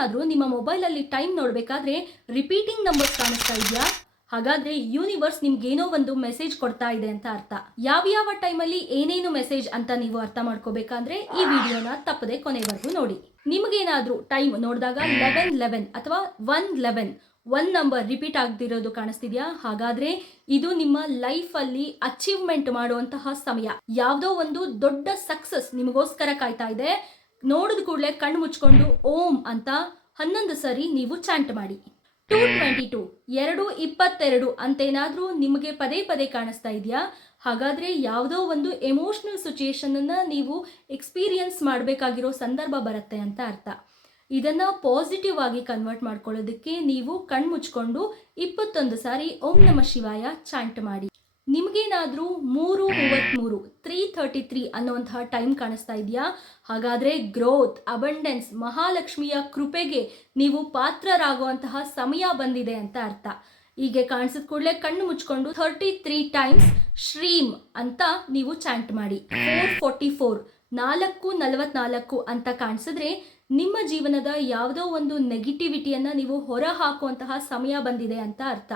ನಿಮಗೇನಾದರೂ ನಿಮ್ಮ ಮೊಬೈಲಲ್ಲಿ ಟೈಮ್ ನೋಡಬೇಕಾದ್ರೆ ರಿಪೀಟಿಂಗ್ ನಂಬರ್ಸ್ ಕಾಣಿಸ್ತಾ ಇದೆಯಾ? ಹಾಗಾದ್ರೆ ಯೂನಿವರ್ಸ್ ನಿಮ್ಗೇನೋ ಒಂದು ಮೆಸೇಜ್ ಕೊಡ್ತಾ ಇದೆ ಅಂತ ಅರ್ಥ. ಯಾವ ಟೈಮಲ್ಲಿ ಏನೇನು ಮೆಸೇಜ್ ಅಂತ ನೀವು ಅರ್ಥ ಮಾಡ್ಕೋಬೇಕಂದ್ರೆ ಈ ವಿಡಿಯೋನ ತಪ್ಪದೆ ಕೊನೆವರೆಗೂ ನೋಡಿ. ನಿಮಗೇನಾದ್ರೂ ಟೈಮ್ ನೋಡಿದಾಗ 11:11 ಅಥವಾ 1:11 ಒನ್ ನಂಬರ್ ರಿಪೀಟ್ ಆಗದಿರೋದು ಕಾಣಿಸ್ತಿದ್ಯಾ? ಹಾಗಾದ್ರೆ ಇದು ನಿಮ್ಮ ಲೈಫ್ ಅಲ್ಲಿ ಅಚೀವ್ಮೆಂಟ್ ಮಾಡುವಂತಹ ಸಮಯ. ಯಾವುದೋ ಒಂದು ದೊಡ್ಡ ಸಕ್ಸಸ್ ನಿಮಗೋಸ್ಕರ ಕಾಯ್ತಾ ಇದೆ. ನೋಡಿದ ಕೂಡಲೇ ಕಣ್ಣು ಮುಚ್ಕೊಂಡು ಓಂ ಅಂತ 11 ಸರಿ ನೀವು ಚಾಂಟ್ ಮಾಡಿ. 222 222 ಅಂತೇನಾದ್ರೂ ನಿಮಗೆ ಪದೇ ಪದೇ ಕಾಣಿಸ್ತಾ ಇದೆಯಾ? ಹಾಗಾದ್ರೆ ಯಾವುದೋ ಒಂದು ಎಮೋಷನಲ್ ಸಿಚುಯೇಷನ್ ಅನ್ನ ನೀವು ಎಕ್ಸ್ಪೀರಿಯನ್ಸ್ ಮಾಡಬೇಕಾಗಿರೋ ಸಂದರ್ಭ ಬರುತ್ತೆ ಅಂತ ಅರ್ಥ. ಇದನ್ನ ಪಾಸಿಟಿವ್ ಆಗಿ ಕನ್ವರ್ಟ್ ಮಾಡ್ಕೊಳ್ಳೋದಕ್ಕೆ ನೀವು ಕಣ್ಣು ಮುಚ್ಕೊಂಡು 21 ಸಾರಿ ಓಂ ನಮಃ ಶಿವಾಯ ಚಾಂಟ್ ಮಾಡಿ. ನಿಮಗೇನಾದರೂ 3:33 3:33 ಅನ್ನುವಂತಹ ಟೈಮ್ ಕಾಣಿಸ್ತಾ ಇದೆಯಾ? ಹಾಗಾದರೆ ಗ್ರೋತ್, ಅಬಂಡೆನ್ಸ್, ಮಹಾಲಕ್ಷ್ಮಿಯ ಕೃಪೆಗೆ ನೀವು ಪಾತ್ರರಾಗುವಂತಹ ಸಮಯ ಬಂದಿದೆ ಅಂತ ಅರ್ಥ. ಹೀಗೆ ಕಾಣಿಸಿದ ಕೂಡಲೇ ಕಣ್ಣು ಮುಚ್ಕೊಂಡು 33 ಟೈಮ್ಸ್ ಶ್ರೀಮ್ ಅಂತ ನೀವು ಚಾಂಟ್ ಮಾಡಿ. 4:44 4:44 ಅಂತ ಕಾಣಿಸಿದ್ರೆ ನಿಮ್ಮ ಜೀವನದ ಯಾವುದೋ ಒಂದು ನೆಗೆಟಿವಿಟಿಯನ್ನು ನೀವು ಹೊರ ಹಾಕುವಂತಹ ಸಮಯ ಬಂದಿದೆ ಅಂತ ಅರ್ಥ.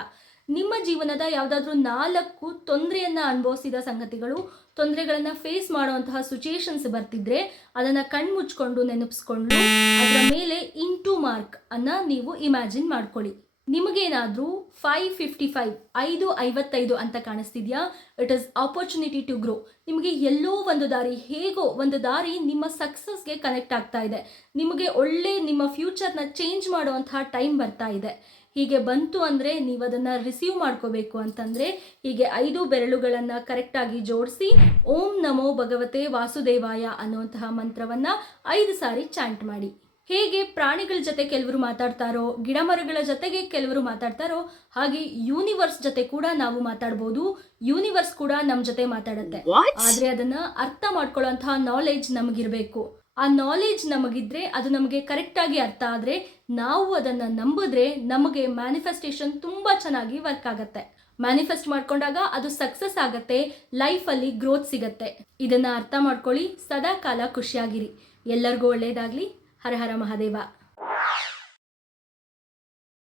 ನಿಮ್ಮ ಜೀವನದ ಯಾವುದಾದ್ರೂ 4 ತೊಂದರೆಯನ್ನು ಅನುಭವಿಸಿದ ಸಂಗತಿಗಳು, ತೊಂದರೆಗಳನ್ನು ಫೇಸ್ ಮಾಡುವಂತಹ ಸಿಚುಯೇಷನ್ಸ್ ಬರ್ತಿದ್ರೆ ಅದನ್ನು ಕಣ್ಮುಚ್ಕೊಂಡು ನೆನಪಿಸ್ಕೊಂಡು ಅದರ ಮೇಲೆ ಇಂಟು ಮಾರ್ಕ್ ಅನ್ನು ನೀವು ಇಮ್ಯಾಜಿನ್ ಮಾಡ್ಕೊಳ್ಳಿ. ನಿಮಗೇನಾದರೂ 5:55 5:55 ಅಂತ ಕಾಣಿಸ್ತಿದ್ಯಾ? It is opportunity to grow. ನಿಮಗೆ ಎಲ್ಲೋ ಒಂದು ದಾರಿ, ಹೇಗೋ ಒಂದು ದಾರಿ ನಿಮ್ಮ ಸಕ್ಸಸ್ಗೆ ಕನೆಕ್ಟ್ ಆಗ್ತಾ ಇದೆ. ನಿಮಗೆ ಒಳ್ಳೆ ನಿಮ್ಮ ಫ್ಯೂಚರ್ನ ಚೇಂಜ್ ಮಾಡುವಂತಹ ಟೈಮ್ ಬರ್ತಾ ಇದೆ. ಹೀಗೆ ಬಂತು ಅಂದರೆ ನೀವು ಅದನ್ನು ರಿಸೀವ್ ಮಾಡ್ಕೋಬೇಕು ಅಂತಂದರೆ ಹೀಗೆ 5 ಬೆರಳುಗಳನ್ನು ಕರೆಕ್ಟಾಗಿ ಜೋಡಿಸಿ ಓಂ ನಮೋ ಭಗವತೆ ವಾಸುದೇವಾಯ ಅನ್ನುವಂತಹ ಮಂತ್ರವನ್ನು 5 ಸಾರಿ ಚಾಂಟ್ ಮಾಡಿ. ಹೇಗೆ ಪ್ರಾಣಿಗಳ ಜೊತೆ ಕೆಲವರು ಮಾತಾಡ್ತಾರೋ, ಗಿಡ ಮರಗಳ ಜೊತೆಗೆ ಕೆಲವರು ಮಾತಾಡ್ತಾರೋ, ಹಾಗೆ ಯೂನಿವರ್ಸ್ ಜೊತೆ ಕೂಡ ನಾವು ಮಾತಾಡ್ಬೋದು. ಯೂನಿವರ್ಸ್ ಕೂಡ ನಮ್ಮ ಜೊತೆ ಮಾತಾಡುತ್ತೆ. ಆದರೆ ಅದನ್ನು ಅರ್ಥ ಮಾಡ್ಕೊಳ್ಳೋಂತಹ ನಾಲೆಡ್ಜ್ ನಮಗಿರಬೇಕು. ಆ ನಾಲೆಡ್ಜ್ ನಮಗಿದ್ರೆ, ಅದು ನಮಗೆ ಕರೆಕ್ಟಾಗಿ ಅರ್ಥ ಆದರೆ, ನಾವು ಅದನ್ನು ನಂಬಿದ್ರೆ ನಮಗೆ ಮ್ಯಾನಿಫೆಸ್ಟೇಷನ್ ತುಂಬ ಚೆನ್ನಾಗಿ ವರ್ಕ್ ಆಗುತ್ತೆ. ಮ್ಯಾನಿಫೆಸ್ಟ್ ಮಾಡ್ಕೊಂಡಾಗ ಅದು ಸಕ್ಸಸ್ ಆಗುತ್ತೆ, ಲೈಫಲ್ಲಿ ಗ್ರೋತ್ ಸಿಗತ್ತೆ. ಇದನ್ನು ಅರ್ಥ ಮಾಡ್ಕೊಳ್ಳಿ, ಸದಾ ಕಾಲ ಖುಷಿಯಾಗಿರಿ. ಎಲ್ಲರಿಗೂ ಒಳ್ಳೆಯದಾಗಲಿ. ಹರ ಹರ ಮಹಾದೇವ.